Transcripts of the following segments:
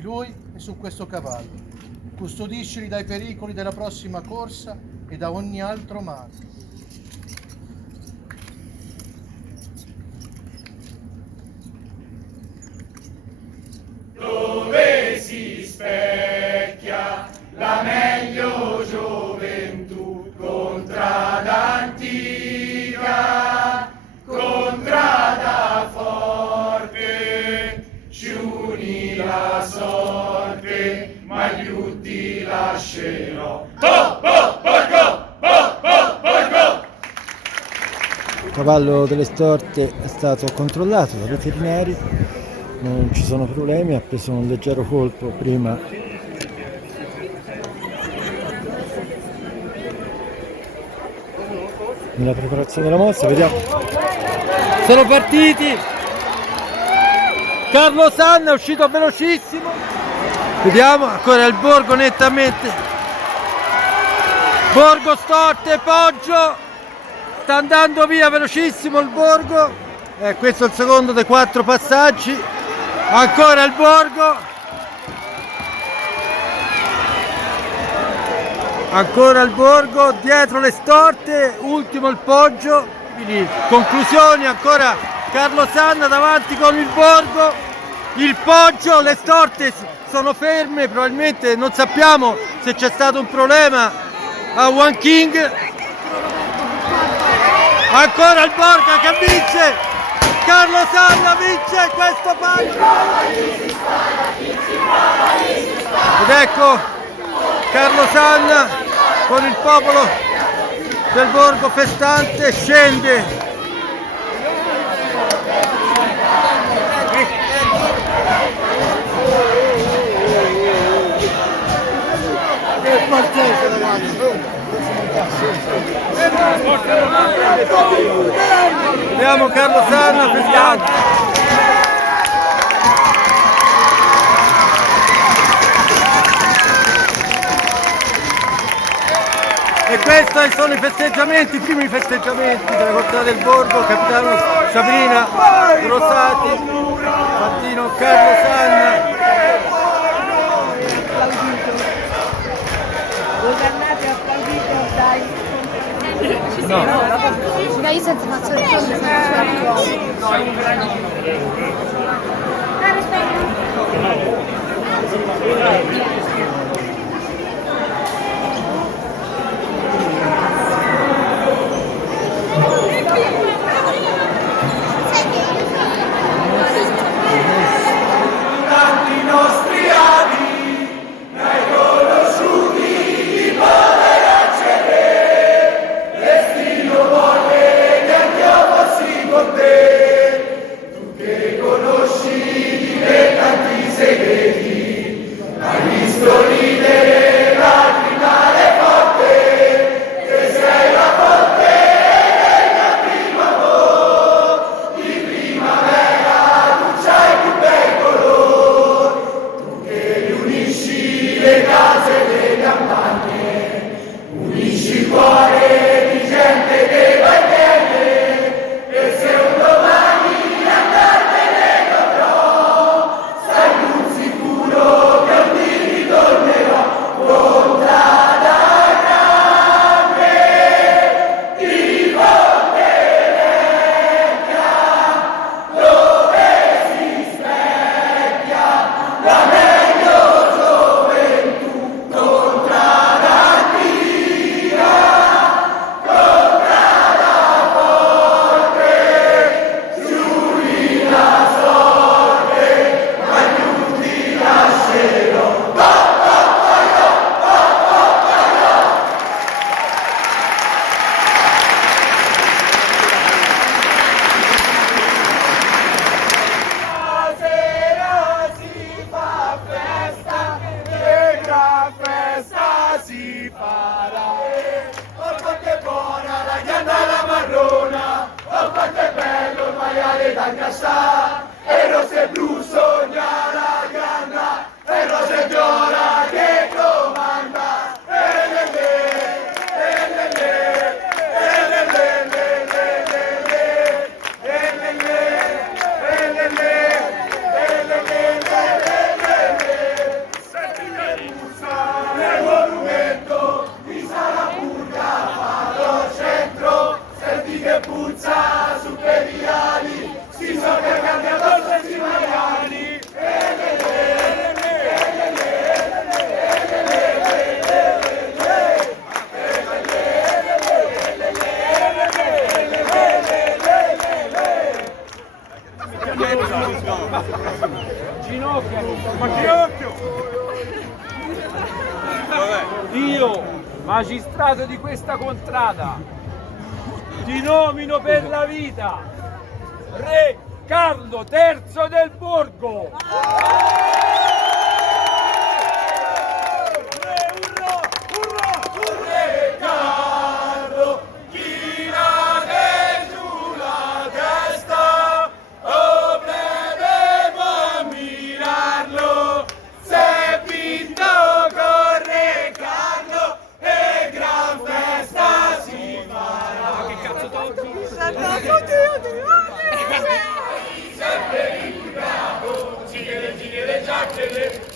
di lui e su questo cavallo. Custodiscili dai pericoli della prossima corsa e da ogni altro male. Dove si specchia la meglio gioventù, contrada antica, contrada forte, ci uni la sorte, ma gli utti lascerò. Borgo! Il cavallo delle storte è stato controllato dai veterinari, non ci sono problemi, ha preso un leggero colpo prima nella preparazione della mossa. Vediamo, sono partiti, Carlo Sanna è uscito velocissimo, vediamo ancora il Borgo nettamente, Borgo Storte Poggio, sta andando via velocissimo il Borgo, questo è il secondo dei 4 passaggi, ancora il Borgo, ancora il Borgo, dietro le storte, ultimo il Poggio, quindi conclusioni, ancora Carlo Sanna davanti con il Borgo, il Poggio, le storte sono ferme, probabilmente non sappiamo se c'è stato un problema a One King, ancora il Borgo che vince, Carlo Sanna vince questo palio ed ecco Carlo Sanna con il popolo del Borgo festante scende. Vediamo Carlo Sanna festante. E questi sono i festeggiamenti, i primi festeggiamenti della corsa del Borgo, capitano Sabrina Rosati, Martino Carlo Sanna. Governate applaudite dai. No. Ma io senza faccio le Tanti nostri avi, dai conosciuti di poter accedere, destino volle che anch'io fossi con te, tu che conosci di me tanti segreti, hai visto ridere lacrimare forte, che sei la forte del primo amor, di primavera tu c'hai più bei color, tu che riunisci le case delle campagne, unisci il cuore di gente che va e viene, e se un domani andartene dovrò, sai pur sicuro che un dì ritornerò, contrada grande, di Ponte Vecchia, dove si specchia la meglio gioventù, contrada antica, contrada forte, giuri la sorte, ma gli ultimi lascerò. Stasera si fa festa, che gran festa si farà. Oh quanto è buona la ghianda alla marrona, oh quanto è bello il maiale da ingrassare, e rosse e blu sogna la ghianda, e rosse e viola che comanda. Ginocchio! Ma ginocchio! Io, magistrato di questa contrada, ti nomino per la vita Re Carlo III del Borgo!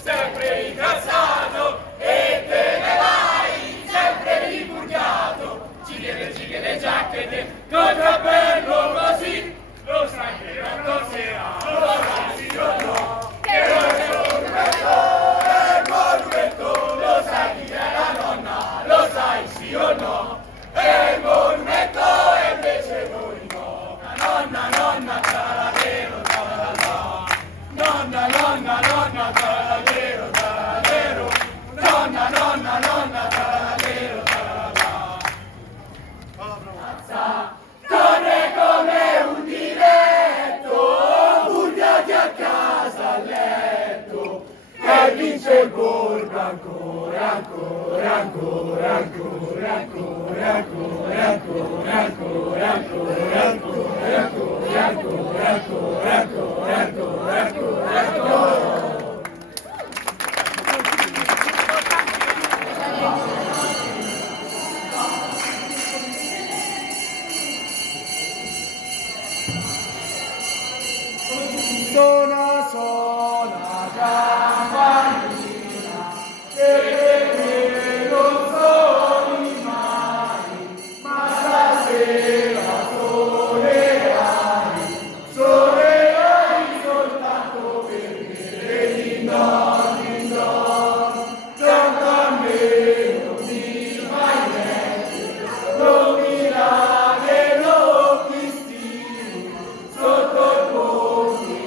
Sempre incazzato e te ne vai, sempre ripurgato, cighe giacchete, col cappello così, lo sai che non costerà, lo sai sì o no, che non è il monumento, lo sai chi è la nonna, lo sai sì o no, è il monumento e invece voi no, nonna, nonna, taradero, taradà, nonna, nonna, nonna, taradero, taradero, nonna, nonna, nonna, taradero, taradà. Torne come un diletto, buttati a casa a letto, e vince il Borgo ancora, ancora, ancora, ancora, ancora, ancora, ancora, ancora, ancora, ancora, ancora, ancora, ancora, ancora, ancora, ancora, ancora. Suona campanina che per me non suoni mai, ma stasera suonerai soltanto per me. Din don, tanto a me non mi fai niente, non mi laghe, non mi stimi, sotto il ponte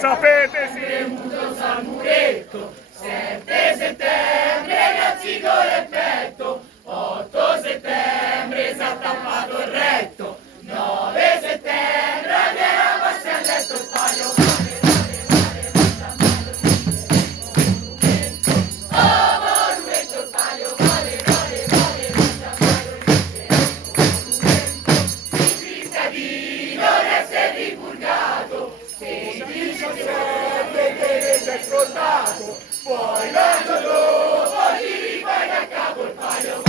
sapete sì. Premuto al muretto, 7 settembre Grazzi con il petto, 8 settembre s'ha tappato il retto, 9 settembre viene a passi a letto il palio. Poi l'anno dopo ti rifai da capo il palio.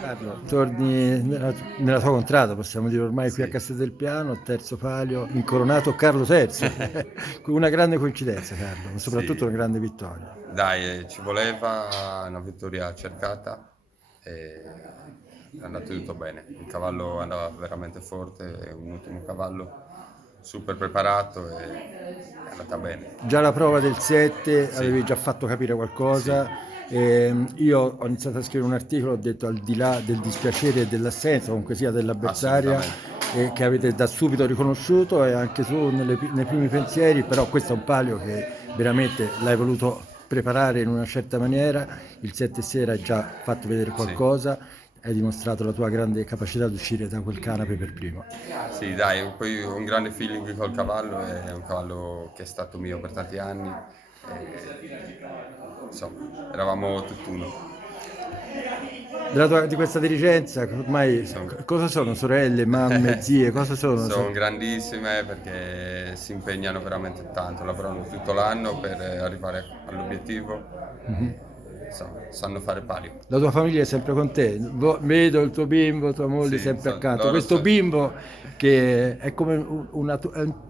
Carlo, torni nella tua contrada, possiamo dire ormai qui a Casteldelpiano, terzo palio, incoronato Carlo III. Una grande coincidenza, Carlo, ma soprattutto Sì. una grande vittoria. Dai, ci voleva una vittoria cercata e è andato tutto bene. Il cavallo andava veramente forte, è un ultimo cavallo super preparato e è andata bene. Già la prova del 7 Sì. avevi già fatto capire qualcosa. Io ho iniziato a scrivere un articolo, ho detto al di là del dispiacere e dell'assenza, comunque sia dell'avversaria, che avete da subito riconosciuto e anche tu nei primi pensieri, però questo è un palio che veramente l'hai voluto preparare in una certa maniera, il 7 sera hai già fatto vedere qualcosa, hai dimostrato la tua grande capacità di uscire da quel canape per primo. Sì, dai, poi ho un grande feeling col cavallo, è un cavallo che è stato mio per tanti anni. Insomma, eravamo tutt'uno. Di questa dirigenza, ormai cosa sono? Sorelle, mamme, zie, cosa sono? Sono grandissime perché si impegnano veramente tanto, lavorano tutto l'anno per arrivare all'obiettivo. Insomma, sanno fare palio. La tua famiglia è sempre con te, vedo il tuo bimbo, tua moglie Sì, sempre accanto. loro Questo sono- bimbo che è come è un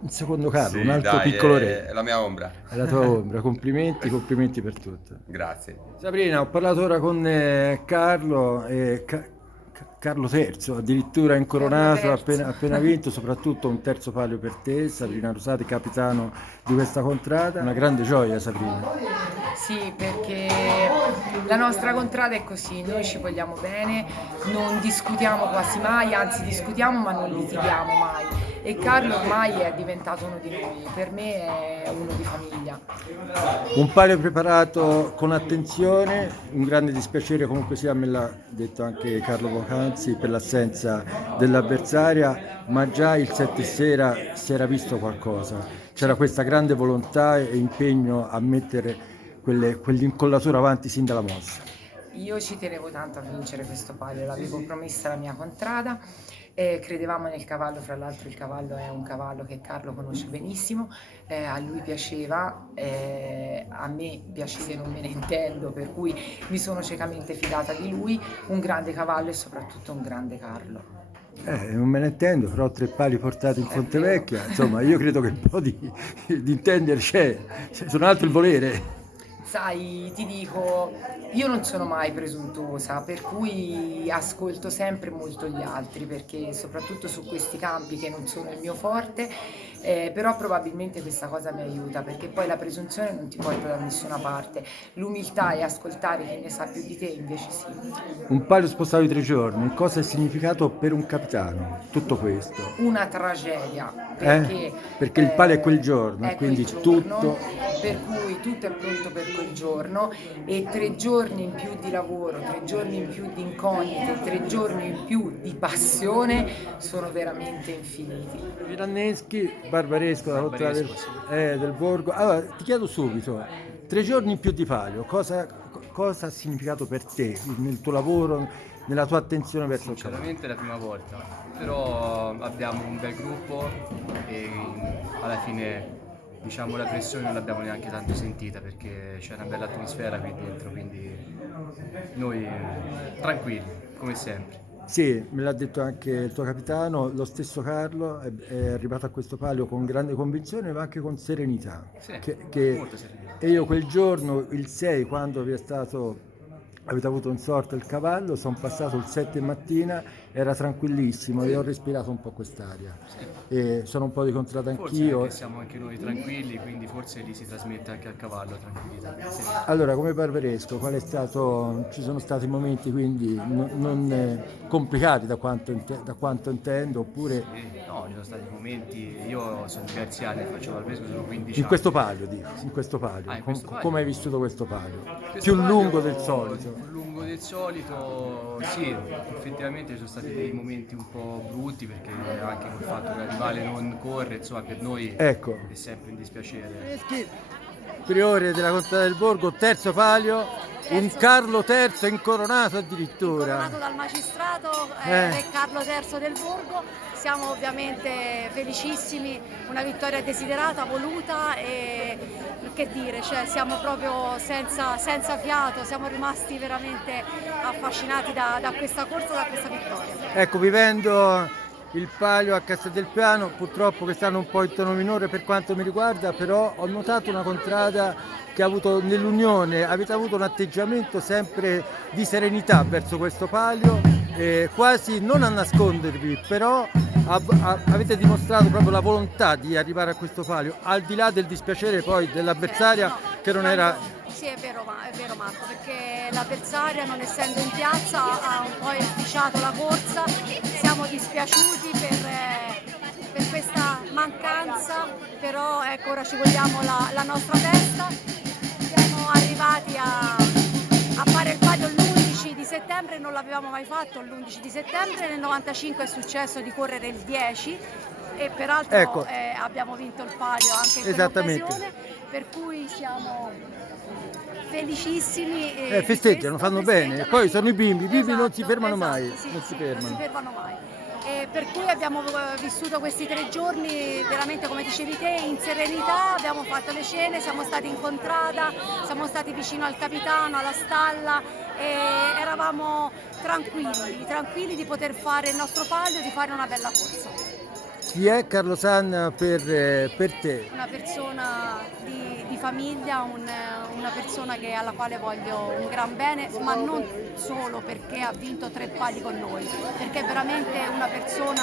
secondo Carlo, Sì, un altro dai, piccolo è re. la mia ombra. È la tua ombra, complimenti, complimenti per tutto. Grazie. Sabrina, ho parlato ora con Carlo, Carlo III, addirittura incoronato, Carlo III. appena vinto, soprattutto un terzo palio per te, Sabrina Rosati, capitano di questa contrada. Una grande gioia, Sabrina. Sì, perché la nostra contrada è così, noi ci vogliamo bene, non discutiamo quasi mai, anzi discutiamo ma non litighiamo mai. E Carlo ormai è diventato uno di noi, per me è uno di famiglia. Un palio preparato con attenzione, un grande dispiacere comunque sia, me l'ha detto anche Carlo Bocanzi, per l'assenza dell'avversaria, ma già il 7 sera si era visto qualcosa. C'era questa grande volontà e impegno a mettere quell'incollatura avanti sin dalla mossa. Io ci tenevo tanto a vincere questo palio, l'avevo promessa alla mia contrada, credevamo nel cavallo, fra l'altro il cavallo è un cavallo che Carlo conosce benissimo, a lui piaceva, a me piace, non me ne intendo, per cui mi sono ciecamente fidata di lui, un grande cavallo e soprattutto un grande Carlo. Non me ne intendo, però 3 pali portati in Fontevecchia, insomma io credo che un po' di intendere c'è, se non altro il volere. Sai, ti dico, io non sono mai presuntuosa, per cui ascolto sempre molto gli altri, perché soprattutto su questi campi che non sono il mio forte, però probabilmente questa cosa mi aiuta, perché poi la presunzione non ti porta da nessuna parte, l'umiltà e ascoltare chi ne sa più di te invece sì. Un palio spostato di 3 giorni, cosa è significato per un capitano tutto questo? Una tragedia, Perché il palio è quel giorno, è quindi quel giorno, tutto... per cui tutto è pronto per quel giorno e 3 giorni in più di lavoro, 3 giorni in più di incognite, 3 giorni in più di passione sono veramente infiniti. Milanneschi, Barbaresco, la contrada del Borgo. Allora, ti chiedo subito, 3 giorni in più di palio, cosa cosa ha significato per te nel tuo lavoro, nella tua attenzione verso il cavallo? Sinceramente è la prima volta, però abbiamo un bel gruppo e alla fine diciamo la pressione non l'abbiamo neanche tanto sentita perché c'è una bella atmosfera qui dentro, quindi noi tranquilli come sempre. Sì, me l'ha detto anche il tuo capitano, lo stesso Carlo è arrivato a questo palio con grande convinzione ma anche con serenità. Sì, molto serenità. E io quel giorno, il 6, quando avete avuto un sorto il cavallo, sono passato il 7 mattina, era tranquillissimo e ho respirato un po' quest'aria. E sono un po' di contrada Forse anch'io. anche siamo anche noi tranquilli, quindi forse lì si trasmette anche al cavallo tranquillità. Sì. Allora, come barberesco, ci sono stati momenti quindi non complicati da quanto intendo, oppure No, ci sono stati momenti, io sono diversi anni, faccio barberesco, sono 15 in anni. questo palio, dico, in questo palio, in questo palio? come hai vissuto questo palio? Questo Più palio, lungo del solito. Più lungo del solito, sì, effettivamente ci sono stati dei momenti un po' brutti perché anche col fatto che il rivale non corre, insomma per noi Ecco. è sempre un dispiacere. Priore della Contrada del Borgo, terzo palio, un Carlo III incoronato addirittura. Incoronato dal magistrato, Re Carlo III del Borgo. Siamo ovviamente felicissimi, una vittoria desiderata, voluta e che dire, cioè siamo proprio senza fiato, siamo rimasti veramente affascinati da questa corsa, da questa vittoria. Ecco, vivendo il palio a Casteldelpiano, purtroppo quest'anno un po' in tono minore per quanto mi riguarda, però ho notato una contrada che ha avuto nell'unione, avete avuto un atteggiamento sempre di serenità verso questo palio, quasi non a nascondervi, però avete dimostrato proprio la volontà di arrivare a questo palio, al di là del dispiacere poi dell'avversaria che non era... Sì, è vero Marco, perché l'avversaria non essendo in piazza ha un po' inficiato la corsa, siamo dispiaciuti per questa mancanza, però ecco ora ci vogliamo la nostra testa, siamo arrivati a fare il palio l'11 di settembre, non l'avevamo mai fatto l'11 di settembre, nel 95 è successo di correre il 10 e peraltro ecco. Abbiamo vinto il palio anche in quell'occasione, per cui siamo felicissimi. Festeggiano, fanno bene, poi sono i bimbi, non si fermano esatto, mai. Sì, non si fermano mai. E per cui abbiamo vissuto questi 3 giorni veramente, come dicevi te, in serenità, abbiamo fatto le cene, siamo stati in contrada, siamo stati vicino al capitano, alla stalla e eravamo tranquilli di poter fare il nostro palio, di fare una bella corsa. Chi è Carlo Sanna per te? Una persona di famiglia, una persona alla quale voglio un gran bene, ma non solo perché ha vinto 3 palli con noi, perché è veramente una persona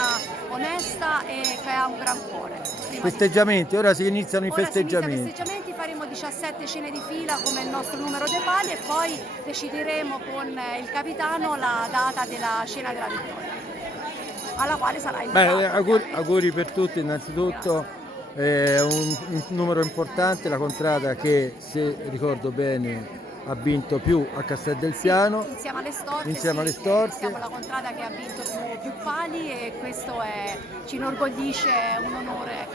onesta e che ha un gran cuore. Festeggiamenti, ora si iniziano i Ora festeggiamenti. Si inizia i festeggiamenti, faremo 17 cene di fila come il nostro numero dei palli e poi decideremo con il capitano la data della cena della vittoria, alla quale sarà invitato. Auguri per tutti innanzitutto, un numero importante, la contrada che se ricordo bene ha vinto più a Casteldelpiano, sì, insieme alle storte, siamo la contrada che ha vinto più pali e questo ci inorgoglisce, è un onore.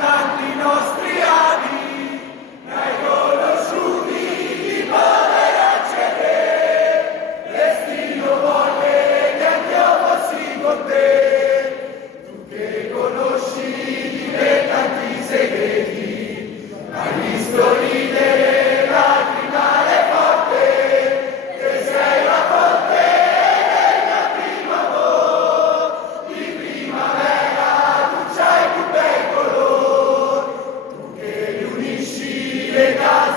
Tanti nostri anni hai conosciuti di poter accedere, destino volle che anch'io fossi con te, tu che conosci di me tanti segreti, hai visto ridere lacrimare forte, che sei la fonte della prima amor, di primavera tu c'hai più bel color, tu che riunisci le case